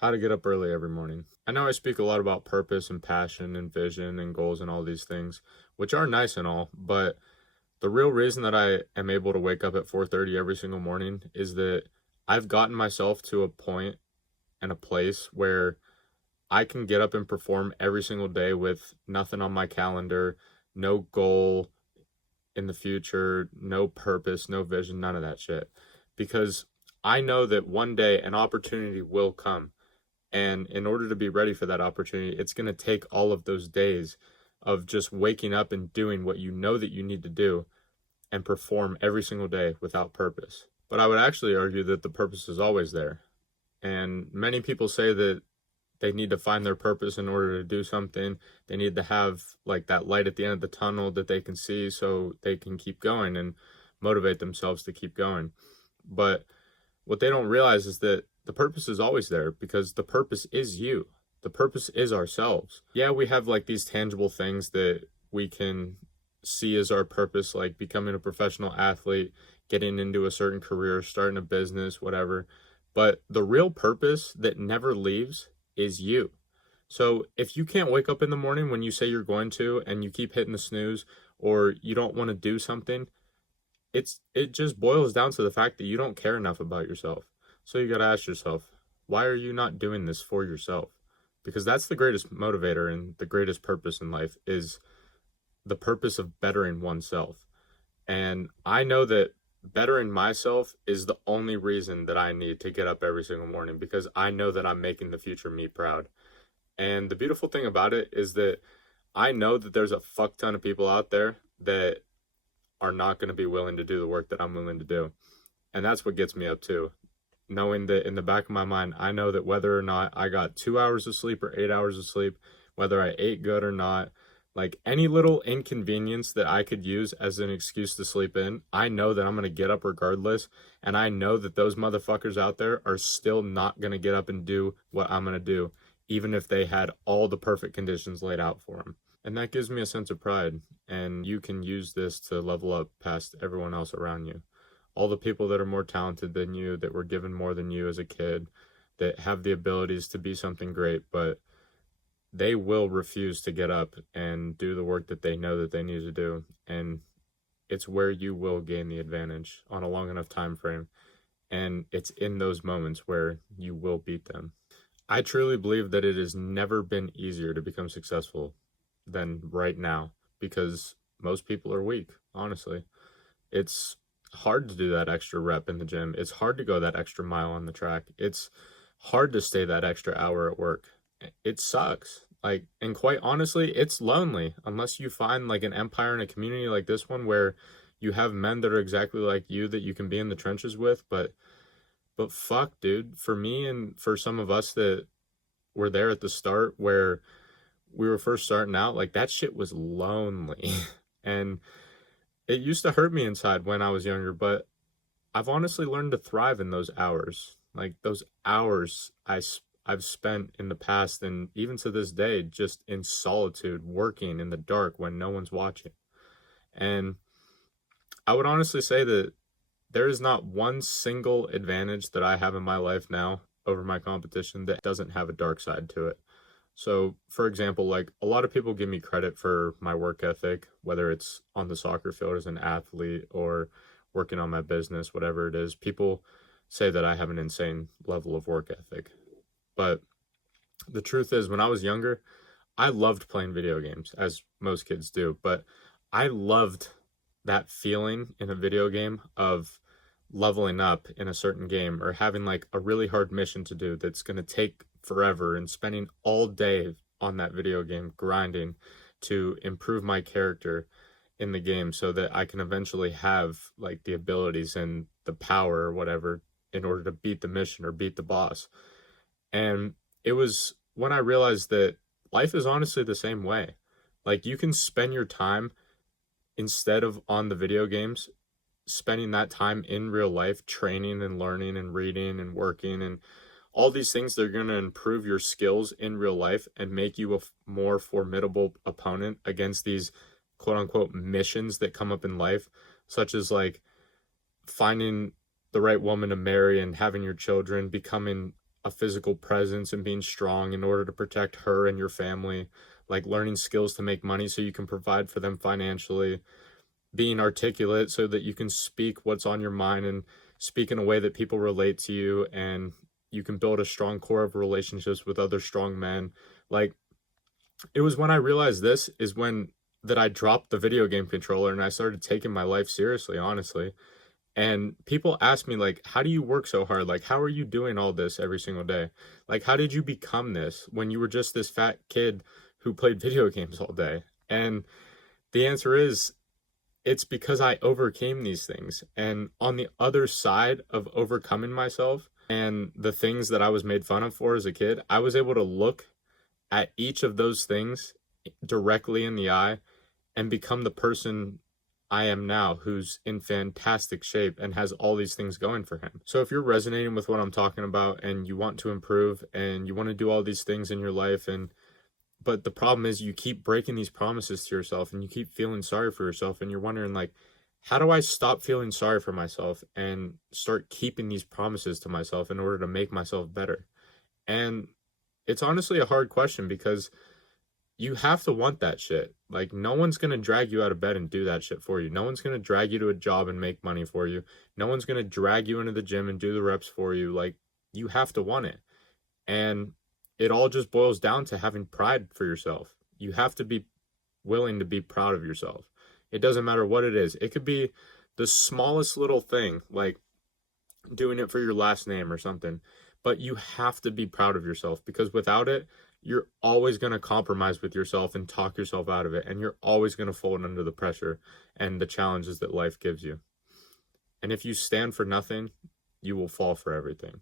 How to get up early every morning. I know I speak a lot about purpose and passion and vision and goals and all these things, which are nice and all, but the real reason that I am able to wake up at 4:30 every single morning is that I've gotten myself to a point and a place where I can get up and perform every single day with nothing on my calendar, no goal in the future, no purpose, no vision, none of that shit. Because I know that one day an opportunity will come. And in order to be ready for that opportunity, it's going to take all of those days of just waking up and doing what you know that you need to do and perform every single day without purpose. But I would actually argue that the purpose is always there. And many people say that they need to find their purpose in order to do something. They need to have like that light at the end of the tunnel that they can see so they can keep going and motivate themselves to keep going. But what they don't realize is that the purpose is always there because the purpose is you. The purpose is ourselves. Yeah, we have like these tangible things that we can see as our purpose, like becoming a professional athlete, getting into a certain career, starting a business, whatever. But the real purpose that never leaves is you. So if you can't wake up in the morning when you say you're going to and you keep hitting the snooze or you don't want to do something, it just boils down to the fact that you don't care enough about yourself. So you got to ask yourself, why are you not doing this for yourself? Because that's the greatest motivator and the greatest purpose in life is the purpose of bettering oneself. And I know that bettering myself is the only reason that I need to get up every single morning because I know that I'm making the future me proud. And the beautiful thing about it is that I know that there's a fuck ton of people out there that are not going to be willing to do the work that I'm willing to do. And that's what gets me up too. Knowing that in the back of my mind, I know that whether or not I got 2 hours of sleep or 8 hours of sleep, whether I ate good or not, like any little inconvenience that I could use as an excuse to sleep in, I know that I'm going to get up regardless. And I know that those motherfuckers out there are still not going to get up and do what I'm going to do, even if they had all the perfect conditions laid out for them. And that gives me a sense of pride. And you can use this to level up past everyone else around you. All the people that are more talented than you, that were given more than you as a kid, that have the abilities to be something great, but they will refuse to get up and do the work that they know that they need to do. And it's where you will gain the advantage on a long enough time frame. And it's in those moments where you will beat them. I truly believe that it has never been easier to become successful than right now because most people are weak, honestly. It's hard to do that extra rep in the gym. It's hard to go that extra mile on the track. It's hard to stay that extra hour at work. It sucks. Like, and quite honestly, it's lonely unless you find like an empire in a community like this one where you have men that are exactly like you that you can be in the trenches with. But fuck, dude, for me and for some of us that were there at the start where we were first starting out, like that shit was lonely. And it used to hurt me inside when I was younger, but I've honestly learned to thrive in those hours. Like those hours I've spent in the past and even to this day just in solitude, working in the dark when no one's watching. And I would honestly say that there is not one single advantage that I have in my life now over my competition that doesn't have a dark side to it. So, for example, like a lot of people give me credit for my work ethic, whether it's on the soccer field as an athlete or working on my business, whatever it is. People say that I have an insane level of work ethic. But the truth is, when I was younger, I loved playing video games, as most kids do. But I loved that feeling in a video game of leveling up in a certain game or having like a really hard mission to do that's going to take forever and spending all day on that video game grinding to improve my character in the game so that I can eventually have like the abilities and the power or whatever in order to beat the mission or beat the boss. And it was when I realized that life is honestly the same way. Like you can spend your time instead of on the video games spending that time in real life training and learning and reading and working and all these things that are going to improve your skills in real life and make you a more formidable opponent against these quote unquote missions that come up in life, such as like finding the right woman to marry and having your children, becoming a physical presence and being strong in order to protect her and your family, like learning skills to make money so you can provide for them financially, being articulate so that you can speak what's on your mind and speak in a way that people relate to you, and you can build a strong core of relationships with other strong men. Like, it was when I realized this is when that I dropped the video game controller and I started taking my life seriously, honestly. And people ask me, like, how do you work so hard? Like, how are you doing all this every single day? Like, how did you become this when you were just this fat kid who played video games all day? And the answer is, it's because I overcame these things. And on the other side of overcoming myself and the things that I was made fun of for as a kid, I was able to look at each of those things directly in the eye and become the person I am now, who's in fantastic shape and has all these things going for him. So if you're resonating with what I'm talking about and you want to improve and you want to do all these things in your life, but the problem is you keep breaking these promises to yourself and you keep feeling sorry for yourself, and you're wondering, like, how do I stop feeling sorry for myself and start keeping these promises to myself in order to make myself better? And it's honestly a hard question, because you have to want that shit. Like, no one's going to drag you out of bed and do that shit for you. No one's going to drag you to a job and make money for you. No one's going to drag you into the gym and do the reps for you. Like, you have to want it. And it all just boils down to having pride for yourself. You have to be willing to be proud of yourself. It doesn't matter what it is. It could be the smallest little thing, like doing it for your last name or something. But you have to be proud of yourself, because without it, you're always going to compromise with yourself and talk yourself out of it. And you're always going to fold under the pressure and the challenges that life gives you. And if you stand for nothing, you will fall for everything.